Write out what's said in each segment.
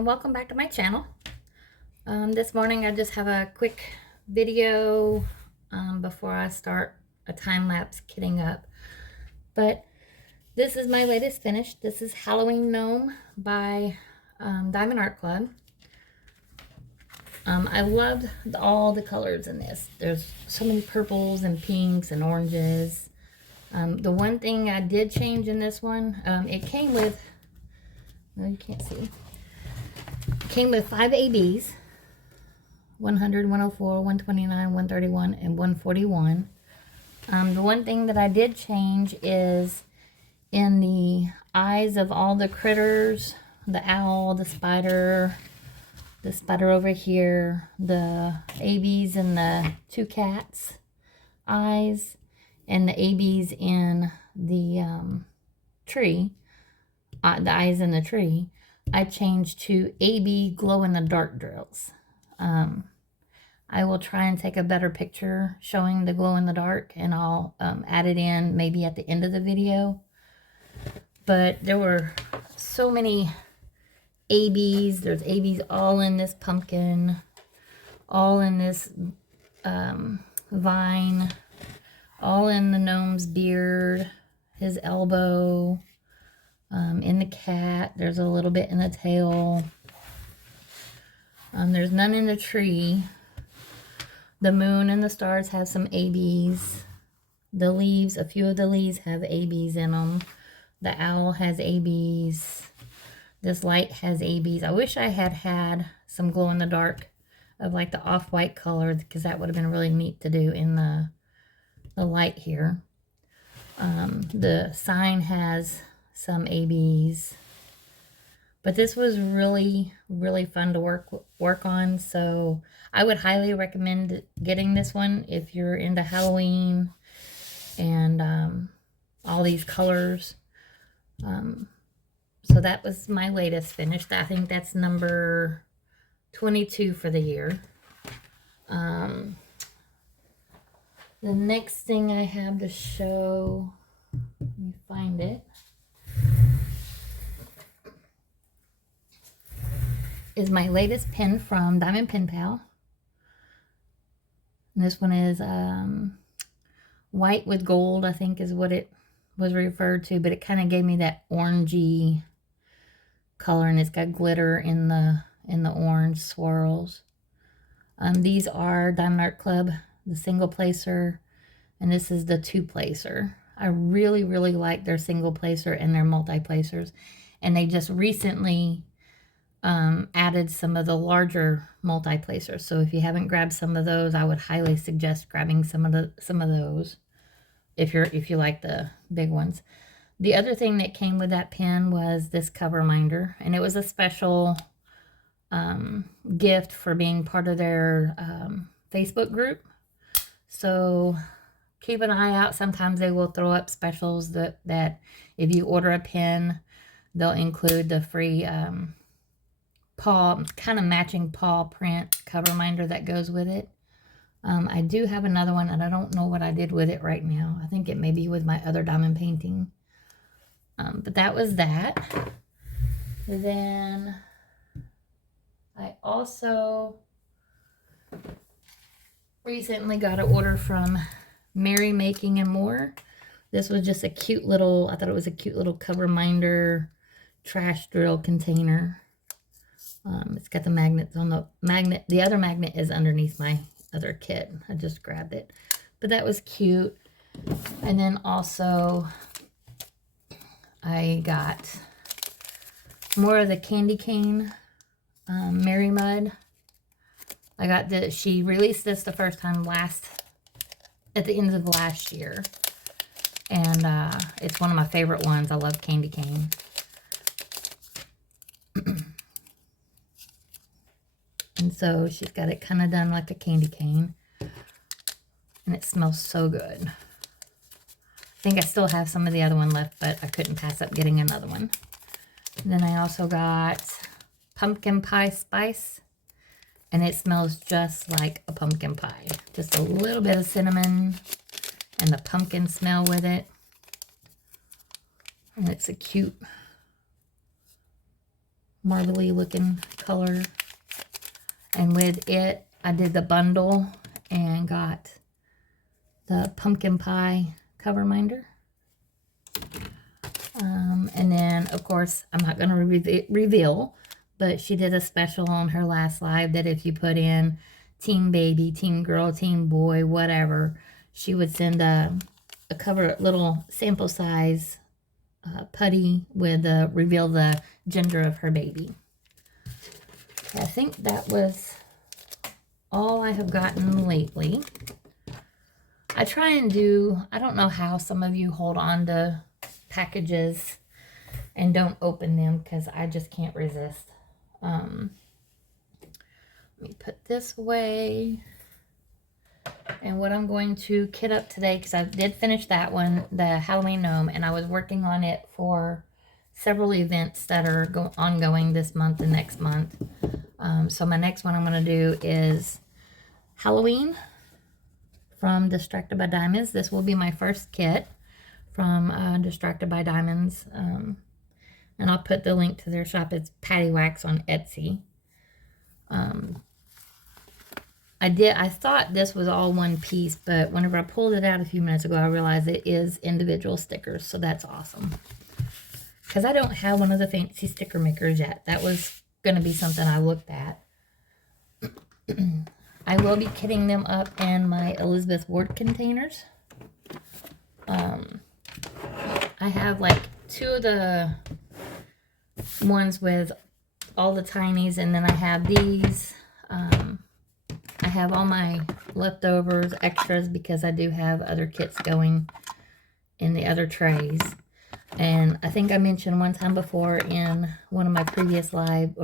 and welcome back to my channel. This morning I just have a quick video before I start a time-lapse kitting up. But this is my latest finish. This is Halloween Gnome by Diamond Art Club. I loved all the colors in this. There's so many purples and pinks and oranges. The one thing I did change in this one, it came with, well, you can't see, came with 5 ABs, 100, 104, 129, 131, and 141. The one thing that I did change is in the eyes of all the critters, the owl, the spider over here, the ABs in the 2 cats' eyes, and the ABs in the tree, the eyes in the tree, I changed to AB glow-in-the-dark drills. I will try and take a better picture showing the glow-in-the-dark, and I'll add it in maybe at the end of the video. But there were so many ABs. There's ABs all in this pumpkin, all in this vine, all in the gnome's beard, his elbow, in the cat. There's a little bit in the tail. There's none in the tree. The moon and the stars have some ABs. The leaves, a few of the leaves have ABs in them. The owl has ABs. This light has ABs. I wish I had some glow in the dark of like the off-white color, because that would have been really neat to do in the light here. The sign has some ABs, but this was really fun to work on, so I would highly recommend getting this one if you're into Halloween and all these colors. So that was my latest finish. I think that's number 22 for the year. The next thing I have to show, let me find it, is my latest pen from Diamond Pen Pal. And this one is white with gold, I think is what it was referred to, but it kind of gave me that orangey color, and it's got glitter in the orange swirls. These are Diamond Art Club, the single placer, and this is the 2-placer. I really like their single placer and their multi-placers, and they just recently added some of the larger multi-placers. So if you haven't grabbed some of those, I would highly suggest grabbing some of those if you like the big ones. The other thing that came with that pen was this cover minder, and it was a special gift for being part of their Facebook group. So keep an eye out. Sometimes they will throw up specials that if you order a pen, they'll include the free paw, kind of matching paw print cover minder that goes with it. I do have another one, and I don't know what I did with it right now. I think it may be with my other diamond painting. But that was that. Then I also recently got an order from MerryMakingandMore. This was just a cute little, I thought it was a cute little cover minder trash drill container. It's got the magnets on the magnet. The other magnet is underneath my other kit. I just grabbed it. But that was cute. And then also I got more of the candy cane Merry Mud. I got this. She released this the first time at the end of last year. And it's one of my favorite ones. I love candy cane. And so she's got it kind of done like a candy cane. And it smells so good. I think I still have some of the other one left, but I couldn't pass up getting another one. And then I also got pumpkin pie spice. And it smells just like a pumpkin pie. Just a little bit of cinnamon and the pumpkin smell with it. And it's a cute marbly looking color. And with it, I did the bundle and got the pumpkin pie cover minder. And then, of course, I'm not going to reveal, but she did a special on her last live that if you put in teen baby, teen girl, teen boy, whatever, she would send a cover little sample size putty with reveal the gender of her baby. I think that was all I have gotten lately. I try and do, I don't know how some of you hold on to packages and don't open them because I just can't resist. Let me put this away. And what I'm going to kit up today, because I did finish that one, the Halloween gnome, and I was working on it for several events that are ongoing this month and next month. So my next one I'm going to do is Halloween from Distracted by Diamonds. This will be my first kit from Distracted by Diamonds. And I'll put the link to their shop. It's Patty Wax on Etsy. I thought this was all one piece, but whenever I pulled it out a few minutes ago, I realized it is individual stickers, so that's awesome. Because I don't have one of the fancy sticker makers yet. That was going to be something I looked at. I will be kitting them up in my Elizabeth Ward containers. I have like 2 of the ones with all the tinies, and then I have these. I have all my leftovers, extras, because I do have other kits going in the other trays. And I think I mentioned one time before in one of my previous videos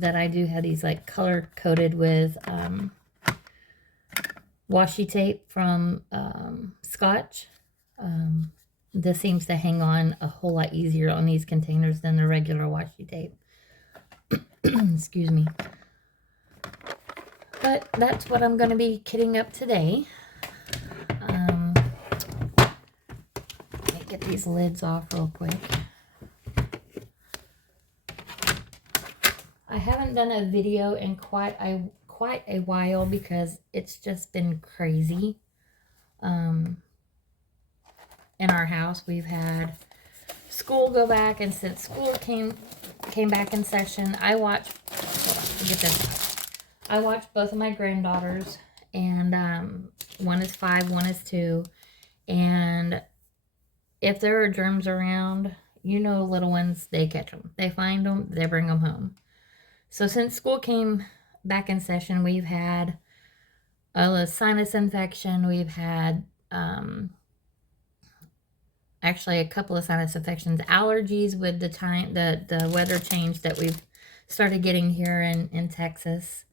that I do have these like color coded with washi tape from Scotch. This seems to hang on a whole lot easier on these containers than the regular washi tape. Excuse me. But that's what I'm going to be kitting up today. Let me get these lids off real quick. I haven't done a video in quite a while because it's just been crazy. In our house, we've had school go back, and since school came back in session, I watched both of my granddaughters, and one is 5, one is 2, and if there are germs around, you know, little ones, they catch them. They find them, they bring them home. So since school came back in session, we've had a sinus infection, we've had actually a couple of sinus infections, allergies with the weather change that we've started getting here in Texas.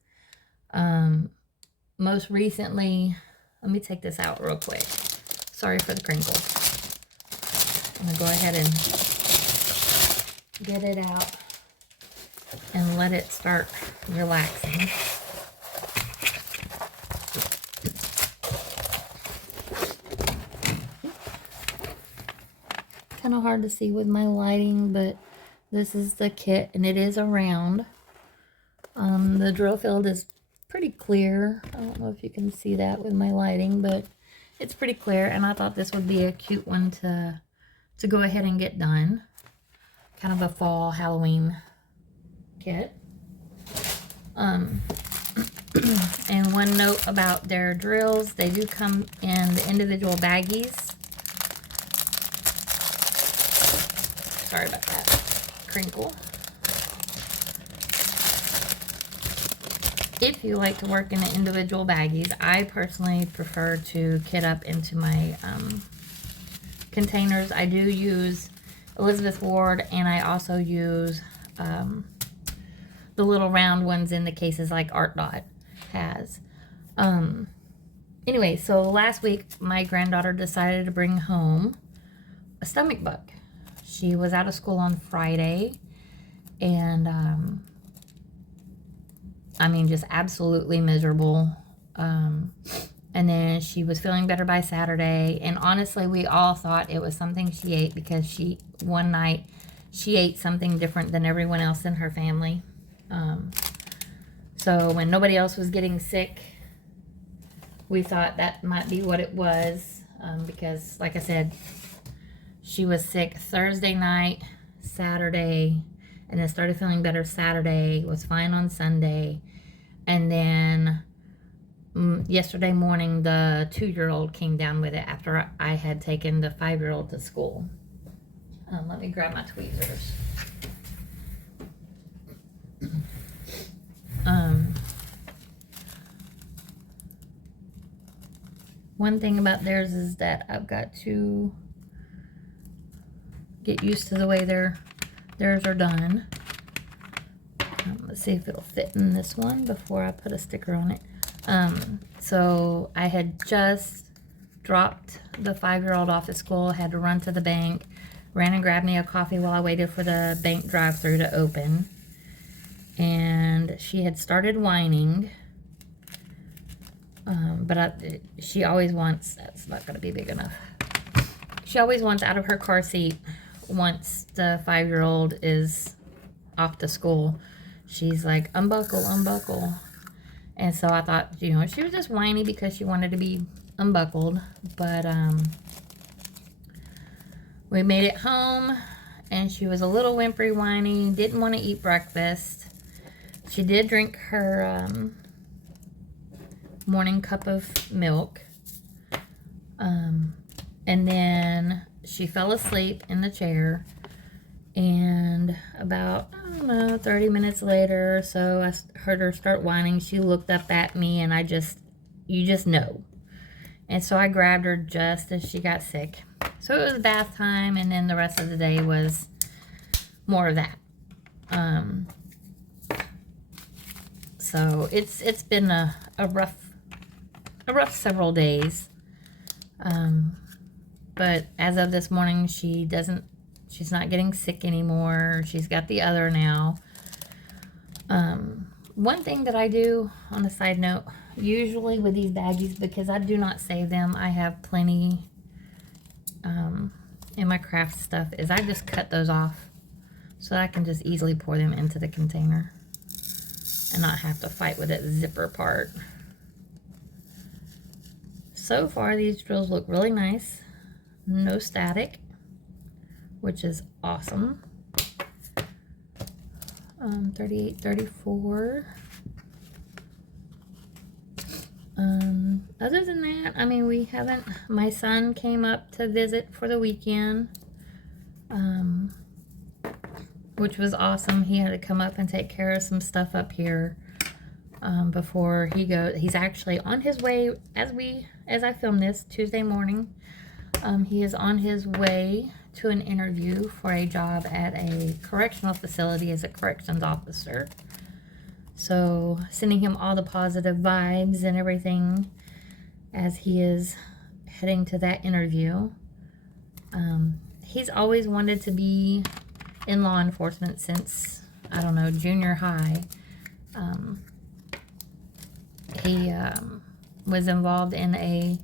Most recently, let me take this out real quick. Sorry for the crinkles. I'm going to go ahead and get it out and let it start relaxing. Kind of hard to see with my lighting, but this is the kit, and it is a round. The drill field is pretty clear. I don't know if you can see that with my lighting, but it's pretty clear, and I thought this would be a cute one to go ahead and get done. Kind of a fall Halloween kit. And one note about their drills, they do come in the individual baggies. Sorry about that crinkle. If you like to work in the individual baggies, I personally prefer to kit up into my containers. I do use Elizabeth Ward, and I also use the little round ones in the cases like Art Dot has. Anyway, so last week my granddaughter decided to bring home a stomach bug. She was out of school on Friday, and I mean, just absolutely miserable. And then she was feeling better by Saturday, and honestly, we all thought it was something she ate, because one night she ate something different than everyone else in her family. So when nobody else was getting sick, we thought that might be what it was, because, like I said, she was sick Thursday night, Saturday, and then started feeling better Saturday, was fine on Sunday, and then yesterday morning, the 2-year-old came down with it after I had taken the 5-year-old to school. Let me grab my tweezers. One thing about theirs is that I've got to get used to the way theirs are done. Let's see if it'll fit in this one before I put a sticker on it. So I had just dropped the 5-year-old off at school, had to run to the bank, ran and grabbed me a coffee while I waited for the bank drive-thru to open. And she had started whining. But she always wants, that's not going to be big enough. She always wants out of her car seat once the 5-year-old is off to school. She's like, unbuckle, unbuckle. And so I thought, you know, she was just whiny because she wanted to be unbuckled. But we made it home, and she was a little whimpery, whiny, didn't want to eat breakfast. She did drink her morning cup of milk. And then she fell asleep in the chair. And about, I don't know, 30 minutes later or so, I heard her start whining. She looked up at me, and you just know. And so I grabbed her just as she got sick. So it was bath time, and then the rest of the day was more of that. So it's been a rough several days. But as of this morning, she's not getting sick anymore. She's got the other now. One thing that I do, on a side note, usually with these baggies, because I do not save them, I have plenty in my craft stuff, is I just cut those off so I can just easily pour them into the container and not have to fight with that zipper part. So far, these drills look really nice. No static, which is awesome. 38, 34. Other than that, I mean, we haven't, my son came up to visit for the weekend, which was awesome. He had to come up and take care of some stuff up here before he goes. He's actually on his way, as I film this, Tuesday morning. He is on his way to an interview for a job at a correctional facility as a corrections officer. So sending him all the positive vibes and everything as he is heading to that interview. He's always wanted to be in law enforcement since, I don't know, junior high. He was involved in a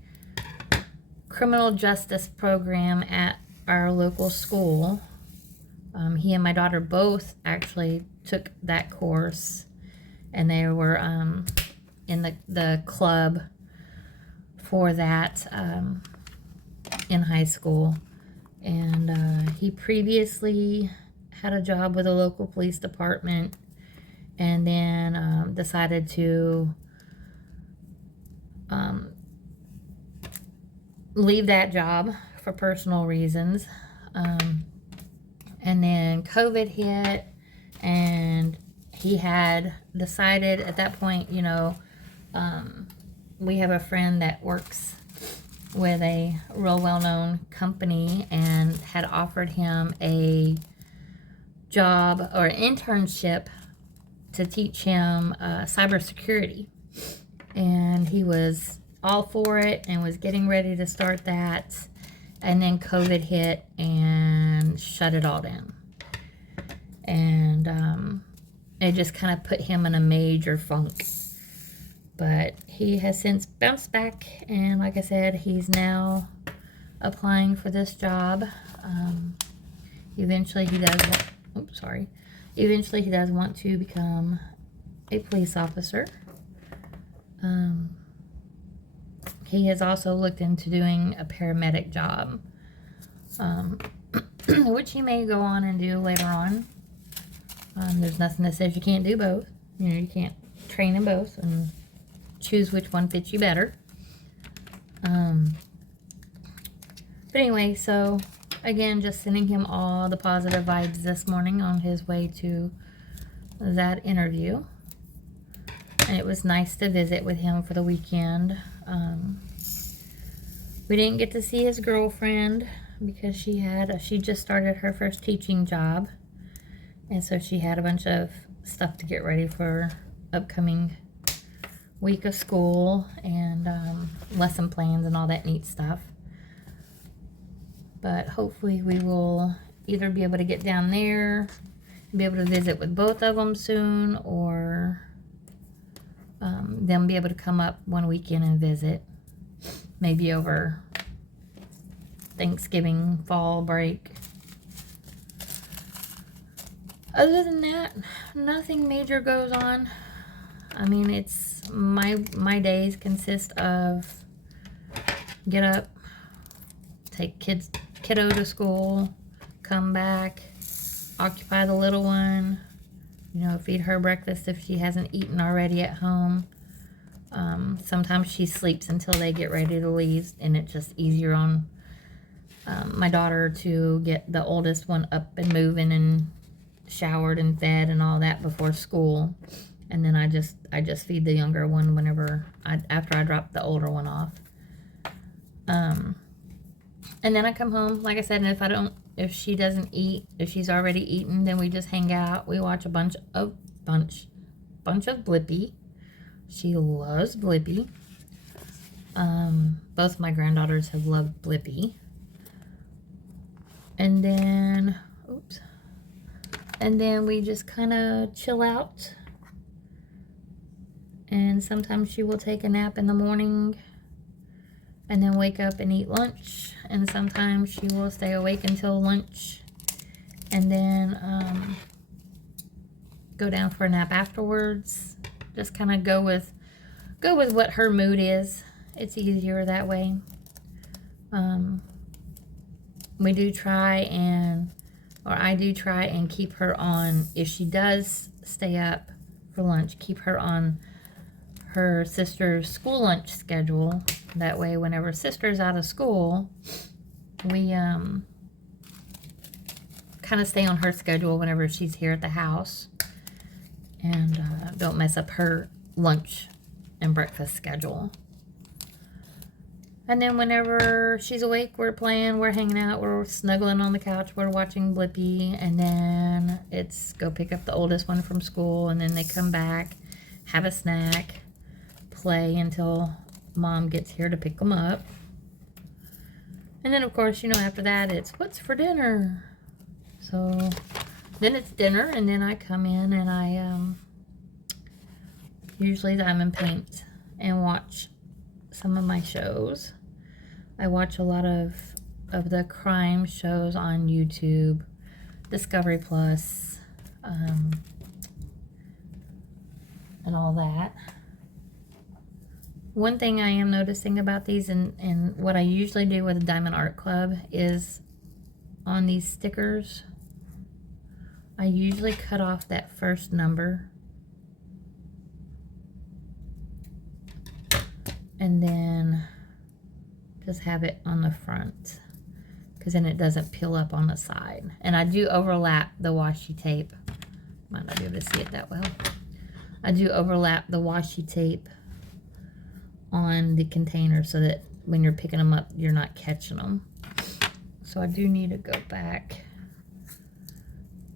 criminal justice program at our local school. He and my daughter both actually took that course, and they were in the club for that in high school. And he previously had a job with a local police department, and then decided to leave that job for personal reasons. And then COVID hit, and he had decided at that point, you know, we have a friend that works with a real well-known company and had offered him a job or an internship to teach him cybersecurity. And he was all for it and was getting ready to start that. And then COVID hit and shut it all down. And it just kind of put him in a major funk. But he has since bounced back, and like I said, he's now applying for this job. Eventually he does, oops, sorry. Eventually he does want to become a police officer. He has also looked into doing a paramedic job, which he may go on and do later on. There's nothing that says you can't do both. You know, you can't train in both and choose which one fits you better. But anyway, so again, just sending him all the positive vibes this morning on his way to that interview. And it was nice to visit with him for the weekend. We didn't get to see his girlfriend because she just started her first teaching job. And so she had a bunch of stuff to get ready for upcoming week of school and lesson plans and all that neat stuff. But hopefully we will either be able to get down there, be able to visit with both of them soon, or them be able to come up one weekend and visit. Maybe over Thanksgiving, fall break. Other than that, nothing major goes on. I mean, it's my days consist of get up, take kiddo to school, come back, occupy the little one, you know, feed her breakfast if she hasn't eaten already at home. Sometimes she sleeps until they get ready to leave, and it's just easier on my daughter to get the oldest one up and moving and showered and fed and all that before school. And then I just feed the younger one after I drop the older one off. And then I come home, like I said, and if she doesn't eat, if she's already eaten, then we just hang out. We watch a bunch of Blippi. She loves Blippi. Both my granddaughters have loved Blippi. And then, we just kind of chill out. And sometimes she will take a nap in the morning and then wake up and eat lunch. And sometimes she will stay awake until lunch and then go down for a nap afterwards. Just kind of go with what her mood is. It's easier that way. I do try and keep her on, if she does stay up for lunch, keep her on her sister's school lunch schedule. That way, whenever sister's out of school, we kind of stay on her schedule whenever she's here at the house, and don't mess up her lunch and breakfast schedule. And then whenever she's awake, we're playing, we're hanging out, we're snuggling on the couch, we're watching Blippi, and then it's go pick up the oldest one from school, and then they come back, have a snack, play until Mom gets here to pick them up. And then, of course, you know, after that, it's what's for dinner. So then it's dinner, and then I come in and I usually diamond paint and watch some of my shows. I watch a lot of the crime shows on YouTube, Discovery Plus, and all that. One thing I am noticing about these, and what I usually do with the Diamond Art Club, is on these stickers, I usually cut off that first number and then just have it on the front, because then it doesn't peel up on the side. And I do overlap the washi tape. Might not be able to see it that well. I do overlap the washi tape on the container so that when you're picking them up, you're not catching them. So I do need to go back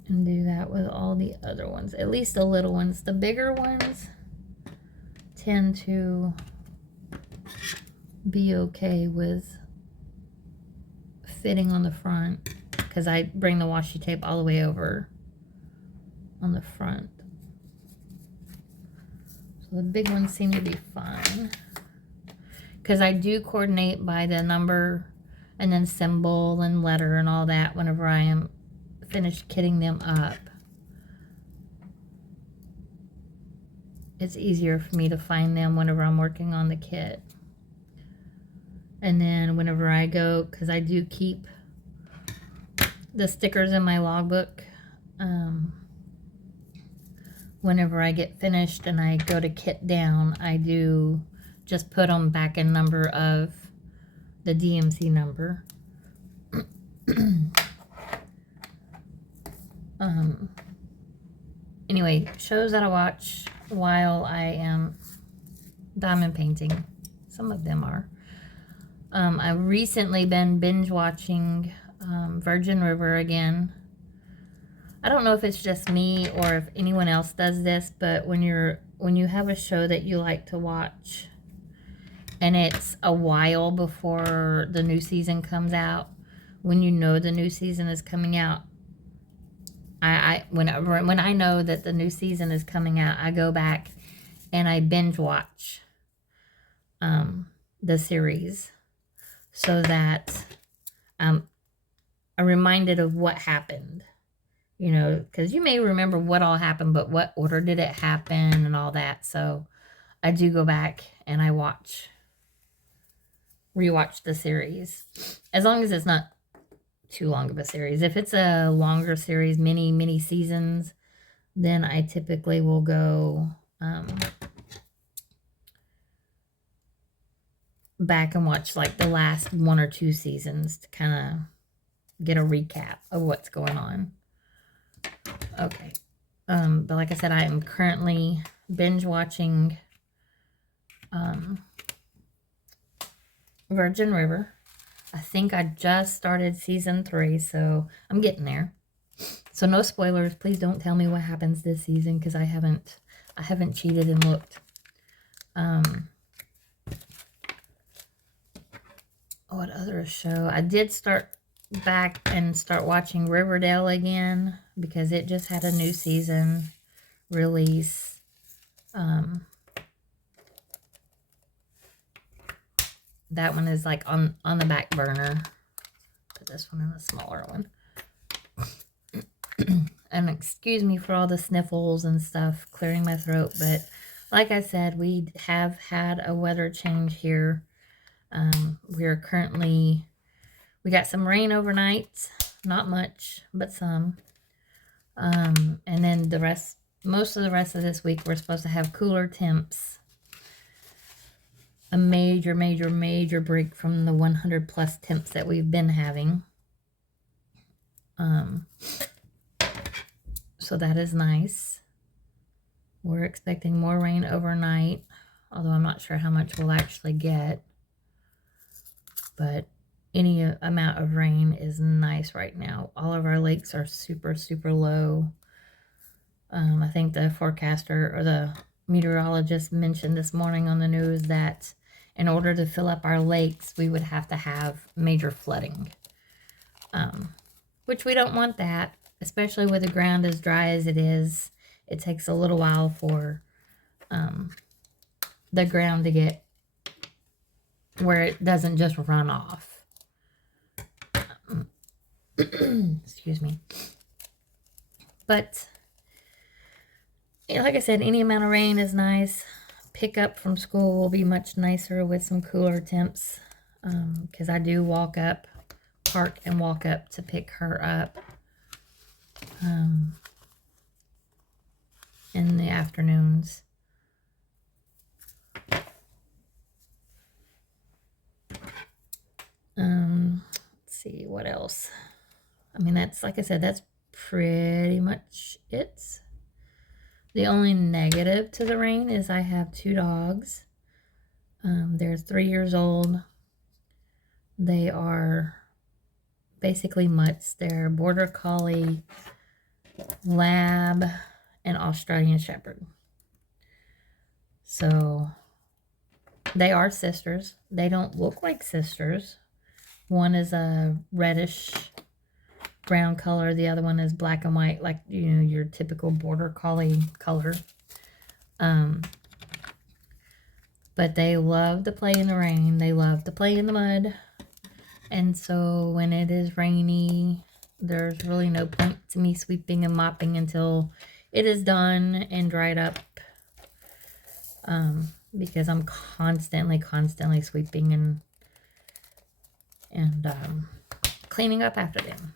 and do that with all the other ones, at least the little ones. The bigger ones tend to be okay with fitting on the front, because I bring the washi tape all the way over on the front. So the big ones seem to be fine, because I do coordinate by the number and then symbol and letter and all that whenever I am finished kitting them up, it's easier for me to find them whenever I'm working on the kit. And then whenever I go, because I do keep the stickers in my logbook, whenever I get finished and I go to kit down, I do just put them back in number of the DMC number. Anyway, shows that I watch while I am diamond painting. Some of them are. I've recently been binge watching Virgin River again. I don't know if it's just me or if anyone else does this, but when you have a show that you like to watch and it's a while before the new season comes out, when you know the new season is coming out, when I know that the new season is coming out, I go back and I binge watch the series so that I'm reminded of what happened. You know, because you may remember what all happened, but what order did it happen and all that. So I do go back and I rewatch the series. As long as it's not too long of a series. If it's a longer series, many seasons, then I typically will go back and watch like the last 1 or 2 seasons to kind of get a recap of what's going on. Okay. But like I said, I am currently binge watching Virgin River. I think I just started season 3, so I'm getting there. So no spoilers. Please don't tell me what happens this season because I haven't cheated and looked. What other show? I did start back and start watching Riverdale again because it just had a new season release. That one is like on the back burner. Put this one in the smaller one. And excuse me for all the sniffles and stuff, clearing my throat, but like I said, we have had a weather change here. We got some rain overnight, not much, but some. And then most of the rest of this week, we're supposed to have cooler temps. A major break from the 100 plus temps that we've been having. So that is nice. We're expecting more rain overnight, although I'm not sure how much we'll actually get. But any amount of rain is nice right now. All of our lakes are super low. I think the forecaster or the meteorologist mentioned this morning on the news that in order to fill up our lakes, we would have to have major flooding. Which we don't want that, especially with the ground as dry as it is. It takes a little while for the ground to get where it doesn't just run off. Excuse me. But like I said, any amount of rain is nice. Pick up from school will be much nicer with some cooler temps, because I do park and walk up to pick her up in the afternoons. Let's see what else. I mean, that's, like I said, that's pretty much it. The only negative to the rain is I have 2 dogs. They're 3 years old. They are basically mutts. They're Border Collie, Lab, and Australian Shepherd. So they are sisters. They don't look like sisters. One is a reddish brown color. The other one is black and white, like, you know, your typical Border Collie color. But they love to play in the rain. They love to play in the mud. And so when it is rainy, there's really no point to me sweeping and mopping until it is done and dried up. Because I'm constantly sweeping and cleaning up after them.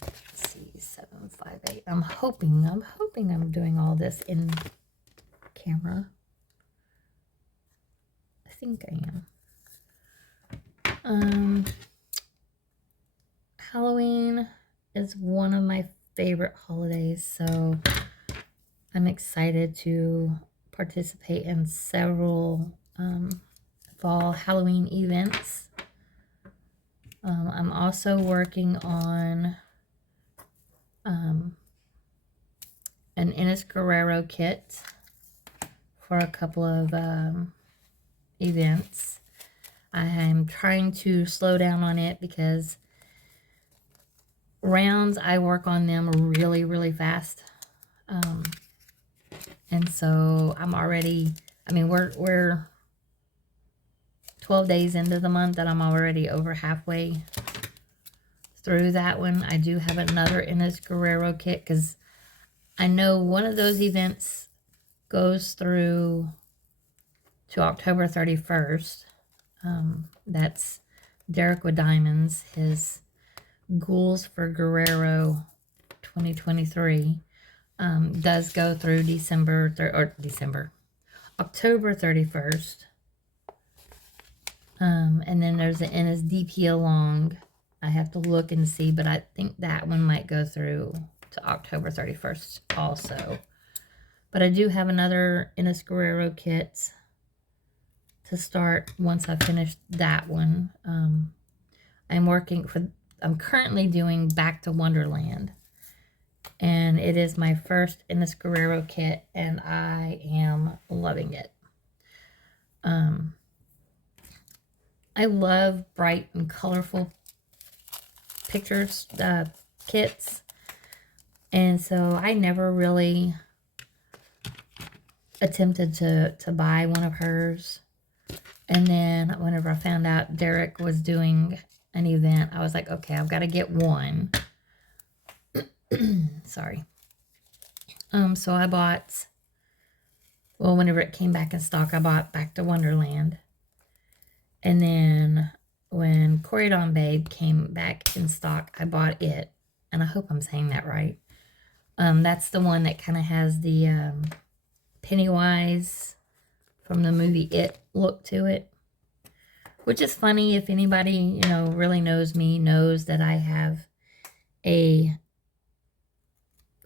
Let's see, 758. I'm hoping I'm doing all this in camera. I think I am. Halloween is one of my favorite holidays, so I'm excited to participate in several fall Halloween events. I'm also working on an Ines Guerrero kit for a couple of events. I'm trying to slow down on it because rounds, I work on them really fast. And so I'm already, I mean, we're 12 days into the month and I'm already over halfway through that one. I do have another Ines Guerrero kit because I know one of those events goes through to October 31st. That's Derek with Diamonds, his Ghouls for Guerrero 2023 does go through October 31st. And then there's the Ines DP Along. I have to look and see, but I think that one might go through to October 31st also. But I do have another Ines Guerrero kit to start once I finish that one. I'm currently doing Back to Wonderland. And it is my first Ines Guerrero kit, and I am loving it. I love bright and colorful pictures, kits. And so I never really attempted to buy one of hers. And then whenever I found out Derek was doing an event, I was like, okay, I've got to get one. Sorry. So I bought, well, whenever it came back in stock, I bought Back to Wonderland. And then when Corydon Babe came back in stock, I bought it. And I hope I'm saying that right. That's the one that kind of has the Pennywise from the movie It look to it. Which is funny. If anybody, you know, really knows me, knows that I have a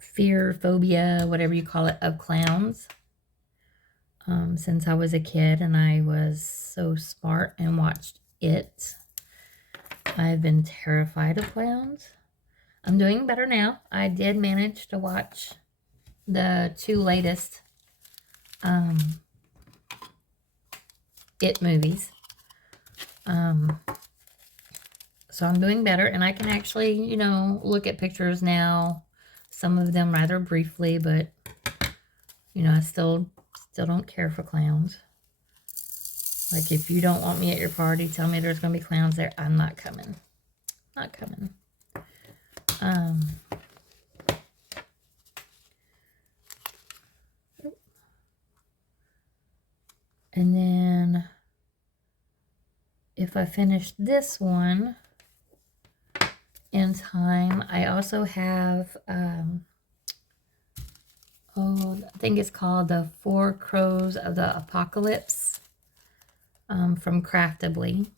fear, phobia, whatever you call it, of clowns. Since I was a kid and I was so smart and watched It, I've been terrified of clowns. I'm doing better now. I did manage to watch the 2 latest It movies. So I'm doing better, and I can actually, you know, look at pictures now. Some of them rather briefly, but, you know, I still don't care for clowns. Like, if you don't want me at your party, tell me there's going to be clowns there. I'm not coming. Not coming. And then, if I finish this one in time, I also have, I think it's called the 4 Crows of the Apocalypse from Craftably.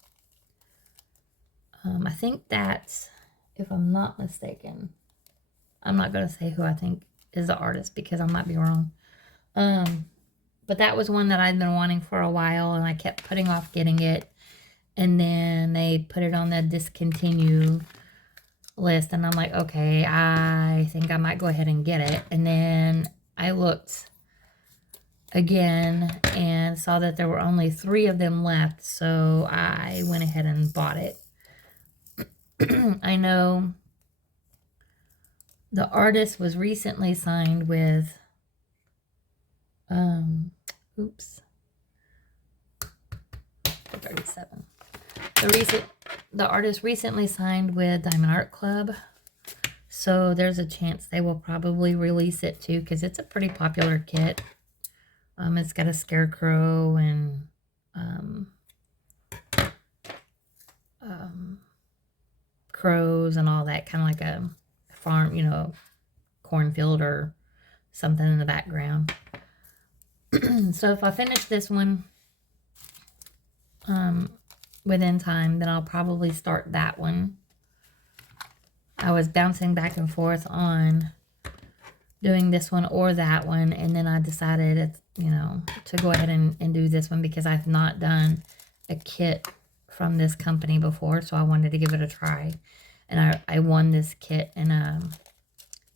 I think that's, if I'm not mistaken, I'm not going to say who I think is the artist because I might be wrong. But that was one that I'd been wanting for a while, and I kept putting off getting it. And then they put it on the discontinue list, and I'm like, okay, I think I might go ahead and get it. And then I looked again and saw that there were only 3 of them left, so I went ahead and bought it. I know the artist was recently signed with, oops, 37. the artist recently signed with Diamond Art Club, so there's a chance they will probably release it too, because it's a pretty popular kit. It's got a scarecrow and crows and all that, kind of like a farm, you know, cornfield or something in the background. So if I finish this one within time, then I'll probably start that one. I was bouncing back and forth on doing this one or that one, and then I decided, you know, to go ahead and do this one because I've not done a kit from this company before, so I wanted to give it a try. And I won this kit in an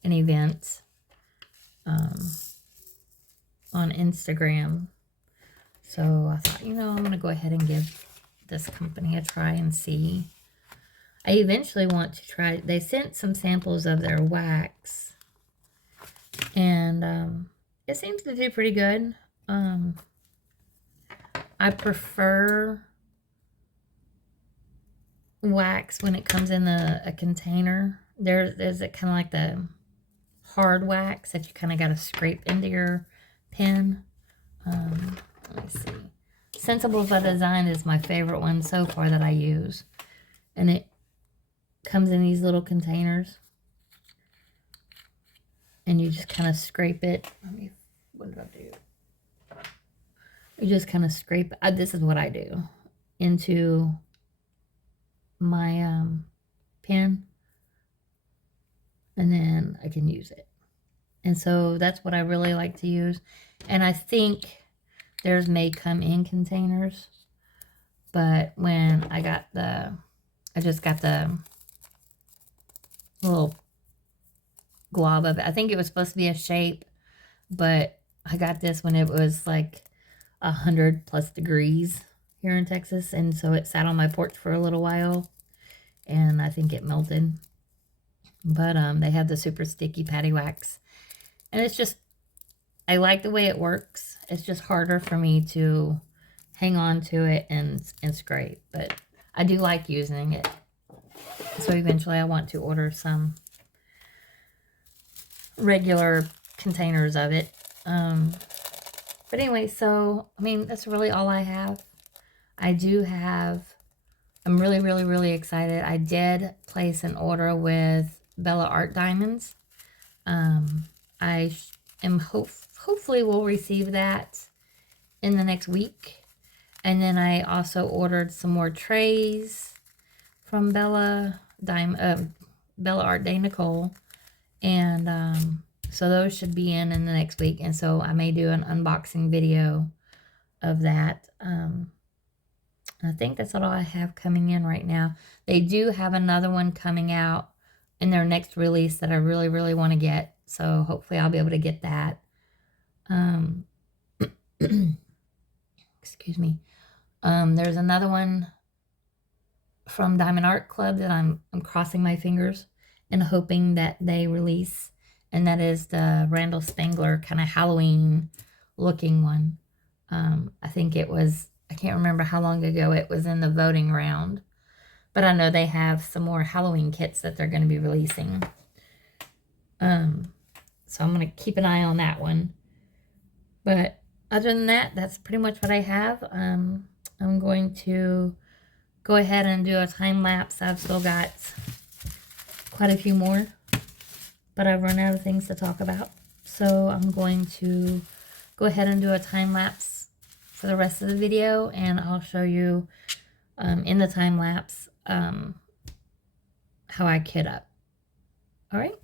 event on Instagram. So I thought, you know, I'm going to go ahead and give this company a try and see. I eventually want to try, they sent some samples of their wax, and it seems to do pretty good. I prefer wax when it comes in a container. There's a kind of like the hard wax that you kind of got to scrape into your pen. Let me see. Scentsible By Design is my favorite one so far that I use. And it comes in these little containers. And you just kind of scrape it. What did I do? You just kind of scrape, this is what I do, into my pen. And then I can use it. And so that's what I really like to use. And I think theirs may come in containers. But when I just got the little glob of it. I think it was supposed to be a shape, but I got this when it was like 100+ degrees here in Texas. And so it sat on my porch for a little while. And I think it melted. But they have the super sticky patty wax. And it's just, I like the way it works. It's just harder for me to hang on to it and scrape. But I do like using it. So eventually I want to order some regular containers of it. But anyway, so, I mean, that's really all I have. I'm really, really, really excited. I did place an order with Bella Art Diamonds. I am hopefully will receive that in the next week. And then I also ordered some more trays from Bella Art Day Nicole. And so those should be in the next week. And so I may do an unboxing video of that. I think that's all I have coming in right now. They do have another one coming out in their next release that I really, really want to get. So hopefully I'll be able to get that. Excuse me. There's another one from Diamond Art Club that I'm crossing my fingers and hoping that they release. And that is the Randall Spangler kind of Halloween looking one. I think it was, I can't remember how long ago it was in the voting round. But I know they have some more Halloween kits that they're going to be releasing. So I'm going to keep an eye on that one. But other than that, that's pretty much what I have. I'm going to go ahead and do a time lapse. I've still got quite a few more, but I've run out of things to talk about. So I'm going to go ahead and do a time lapse for the rest of the video, and I'll show you in the time lapse how I kit up. All right.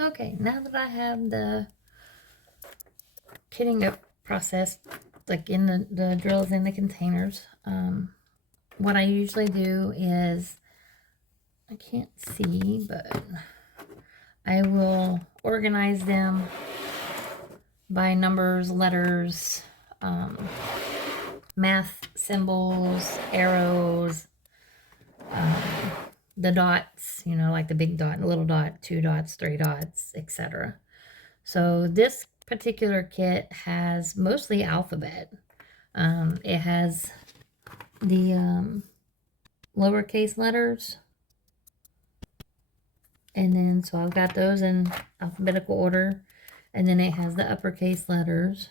Okay, now that I have the kitting up process, like in the drills in the containers, what I usually do is, I can't see, but I will organize them by numbers, letters, math symbols, arrows, the dots, you know, like the big dot, little dot, 2 dots, 3 dots, etc. So this particular kit has mostly alphabet. It has the lowercase letters, and then so I've got those in alphabetical order, and then it has the uppercase letters,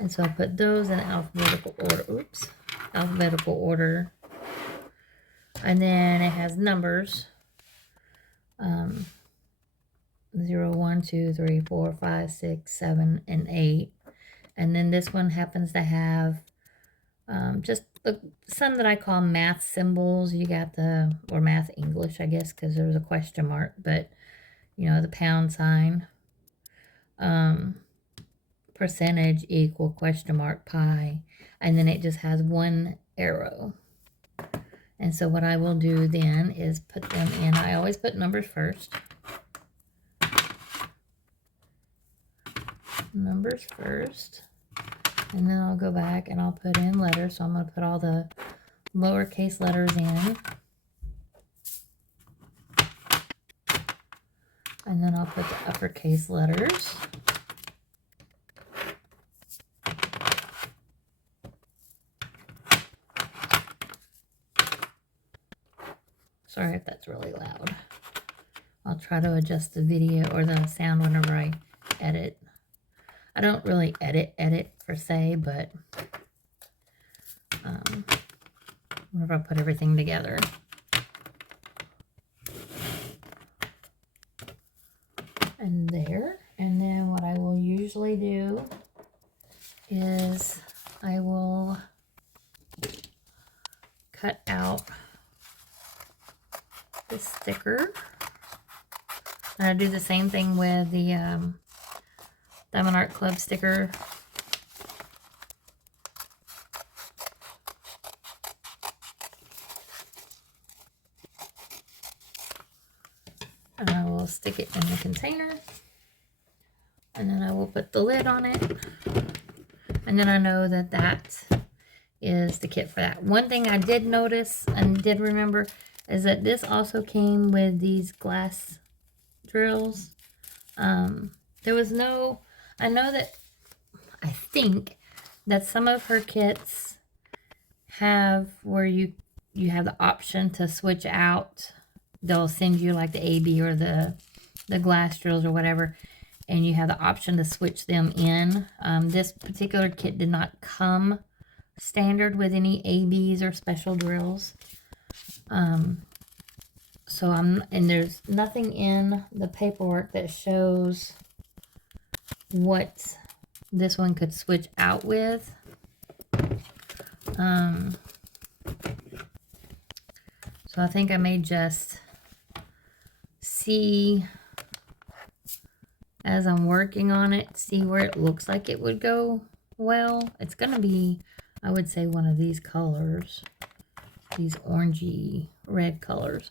and so I put those in alphabetical order. Oops, alphabetical order. And then it has numbers. 0, 1, 2, 3, 4, 5, 6, 7, and 8. And then this one happens to have just some that I call math symbols. You got or math English, I guess, because there's a question mark, but you know, the pound sign, percentage equal question mark pi, and then it just has one arrow. And so what I will do then is put them in. I always put numbers first. Numbers first. And then I'll go back and I'll put in letters. So I'm going to put all the lowercase letters in. And then I'll put the uppercase letters. Sorry if that's really loud. I'll try to adjust the video or the sound whenever I edit. I don't really edit per se, but whenever I put everything together. And there. And then what I will usually do is I will cut out the sticker. And I do the same thing with the Diamond Art Club sticker. And I will stick it in the container. And then I will put the lid on it. And then I know that that is the kit for that. One thing I did notice and did remember is that this also came with these glass drills. There was no, I think that some of her kits have where you have the option to switch out. They'll send you like the AB or the glass drills or whatever, and you have the option to switch them in. This particular kit did not come standard with any ABs or special drills. So and there's nothing in the paperwork that shows what this one could switch out with. So I think I may just see as I'm working on it, see where it looks like it would go well. It's going to be, I would say, one of these colors, these orangey red colors.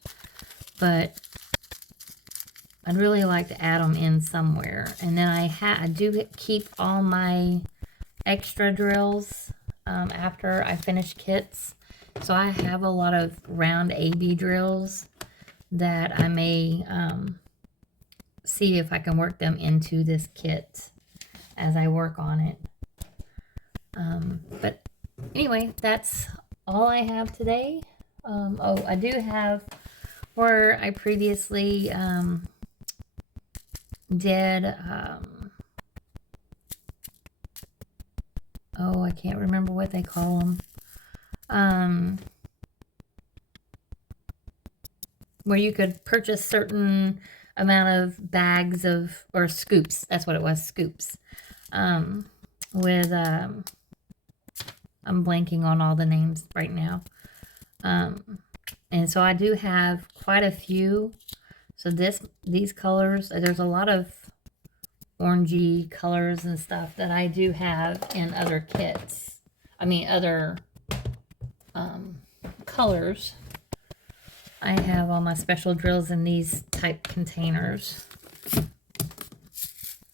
But I'd really like to add them in somewhere. And then I do keep all my extra drills after I finish kits. So I have a lot of round AB drills that I may see if I can work them into this kit as I work on it. But anyway, that's all I have today. Oh, I do have where I previously did, oh, I can't remember what they call them. Where you could purchase certain amount of bags of, or scoops, that's what it was, scoops. With, I'm blanking on all the names right now. And so I do have quite a few. So these colors, there's a lot of orangey colors and stuff that I do have in other kits. I mean, other colors. I have all my special drills in these type containers.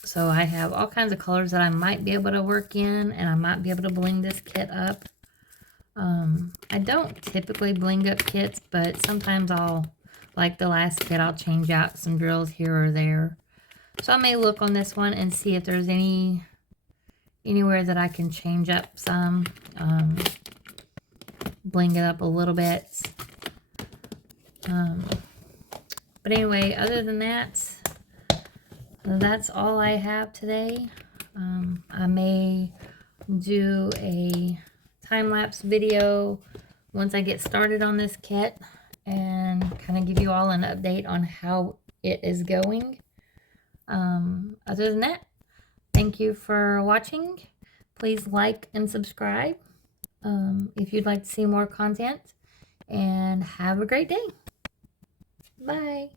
So I have all kinds of colors that I might be able to work in, and I might be able to bling this kit up. I don't typically bling up kits, but sometimes I'll, like the last kit, I'll change out some drills here or there. So I may look on this one and see if there's anywhere that I can change up some, bling it up a little bit. But anyway, other than that, that's all I have today. I may do a time-lapse video once I get started on this kit and kind of give you all an update on how it is going. Other than that, thank you for watching. Please like and subscribe if you'd like to see more content, and have a great day. Bye.